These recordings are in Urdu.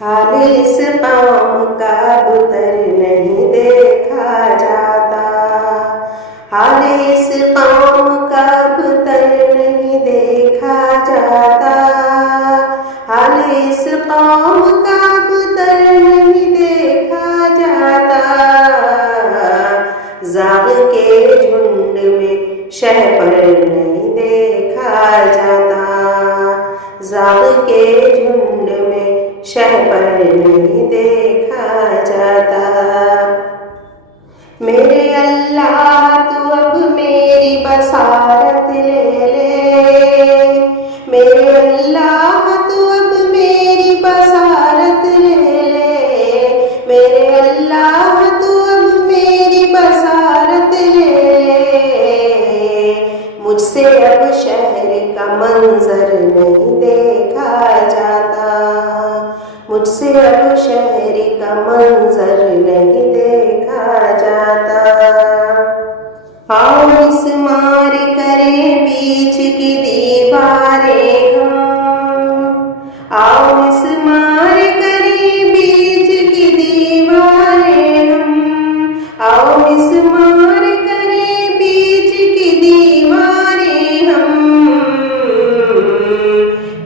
حال اس قوم کا بتر نہیں دیکھا جاتا، حال اس قوم کا بتر نہیں دیکھا جاتا، حال اس قوم کا بتر نہیں دیکھا جاتا، زاغ کے جھنڈ میں شہپر نہیں دیکھا جاتا، زاغ کے جھنڈ میں شہپر نہیں دیکھا جاتا۔ میرے اللہ تو اب میری بصارت لے لے، میرے اللہ تو اب میری بصارت لے لے، میرے اللہ تو اب میری بصارت لے لے، مجھ سے اب شہر کا منظر نہیں دیکھا جاتا، مجھ سے اب شہر کا منظر نہیں دیکھا جاتا۔ آؤ مسمار کریں بیچ کی دیواریں ہم، آؤ مسمار کریں بیچ کی دیواریں ہم، آؤ مسمار کریں بیچ کی دیواریں ہم،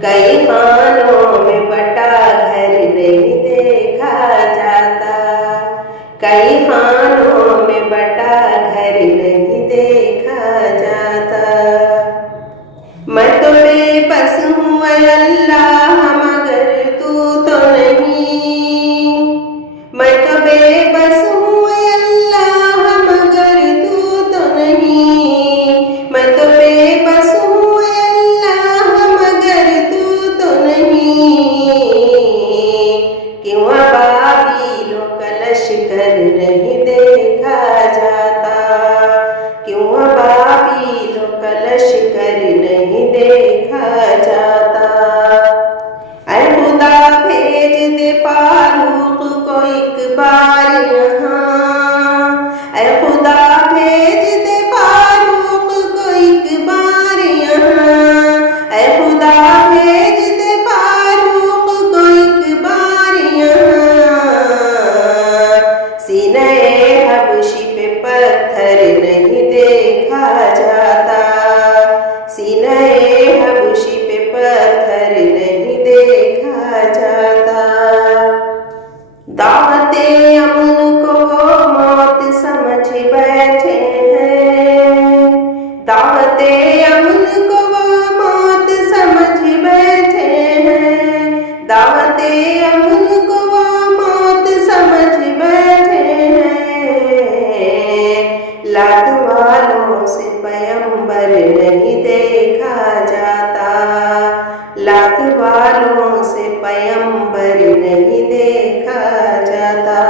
کئی خانوں میں بٹا گھر نہیں دیکھا جاتا، کئی خانوں میں بٹا گھر نہیں دیکھا جاتا۔ میں تو بے بس ہوں اے اللہ مگر تو نہیں، میں تو بے بس ہوں اے اللہ مگر تو نہیں، میں تو بے بس ہوں اے اللہ مگر تو نہیں، کیوں ابابیلوں کا لشکر نہیں دیکھا جاتا، کیوں ابابیلوں کا لشکر نہیں دیکھا جاتا۔ اے خدا بھیج دے فاروق کو ایک بار یہاں، اے خدا بھیج دے فاروق کو ایک بار یہاں، اے خدا بھیج دے فاروق کو ایک بار یہاں، سینہ حبشی پہ پتھر نہیں دیکھا جاتا، سینہ حبشی پہ پتھر نہیں دیکھا جاتا۔ دعوت امن کو وہ موت سمجھ بیٹھے ہیں، دعوت امن کو وہ موت سمجھ بیٹھے ہیں، دعوت امن کو وہ موت سمجھ بیٹھے ہیں، لات والوں سے پیغمبر نہیں دیکھا جاتا، لات والوں سے پیغمبر نہیں دیکھا جاتا۔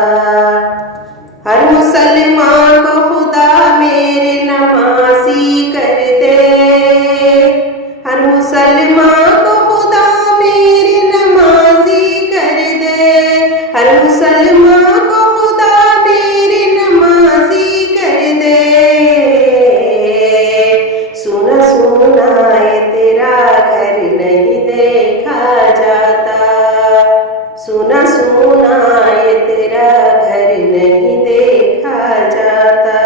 ہر مسلمان کو خدا میرے نمازی کر دے، ہر مسلمان کو خدا میرے نمازی کر دے، ہر مسلمان کو خدا میرے نمازی کر دے، سونا سونا یہ تیرا گھر نہیں دیکھا جاتا، سونا سونا یہ تیرا گھر نہیں دیکھا جاتا۔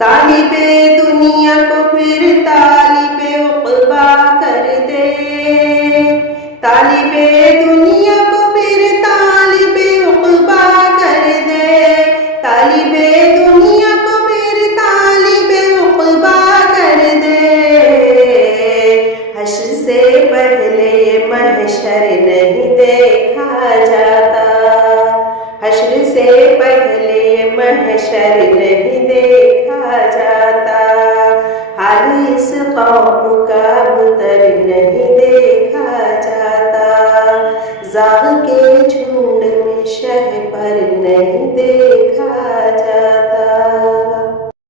طالب دنیا کو پھر طالب عقبا کر دے، طالب دنیا کو پھر طالب عقبا کر دے، طالب دنیا کو پھر طالب عقبا کر دے، حشر سے پہلے یہ محشر نہیں دیکھا جاتا، حشر سے پہلے یہ محشر نہیں دیکھا جاتا، حال اس قوم کا بتر نہیں دیکھا جاتا، زاغ کے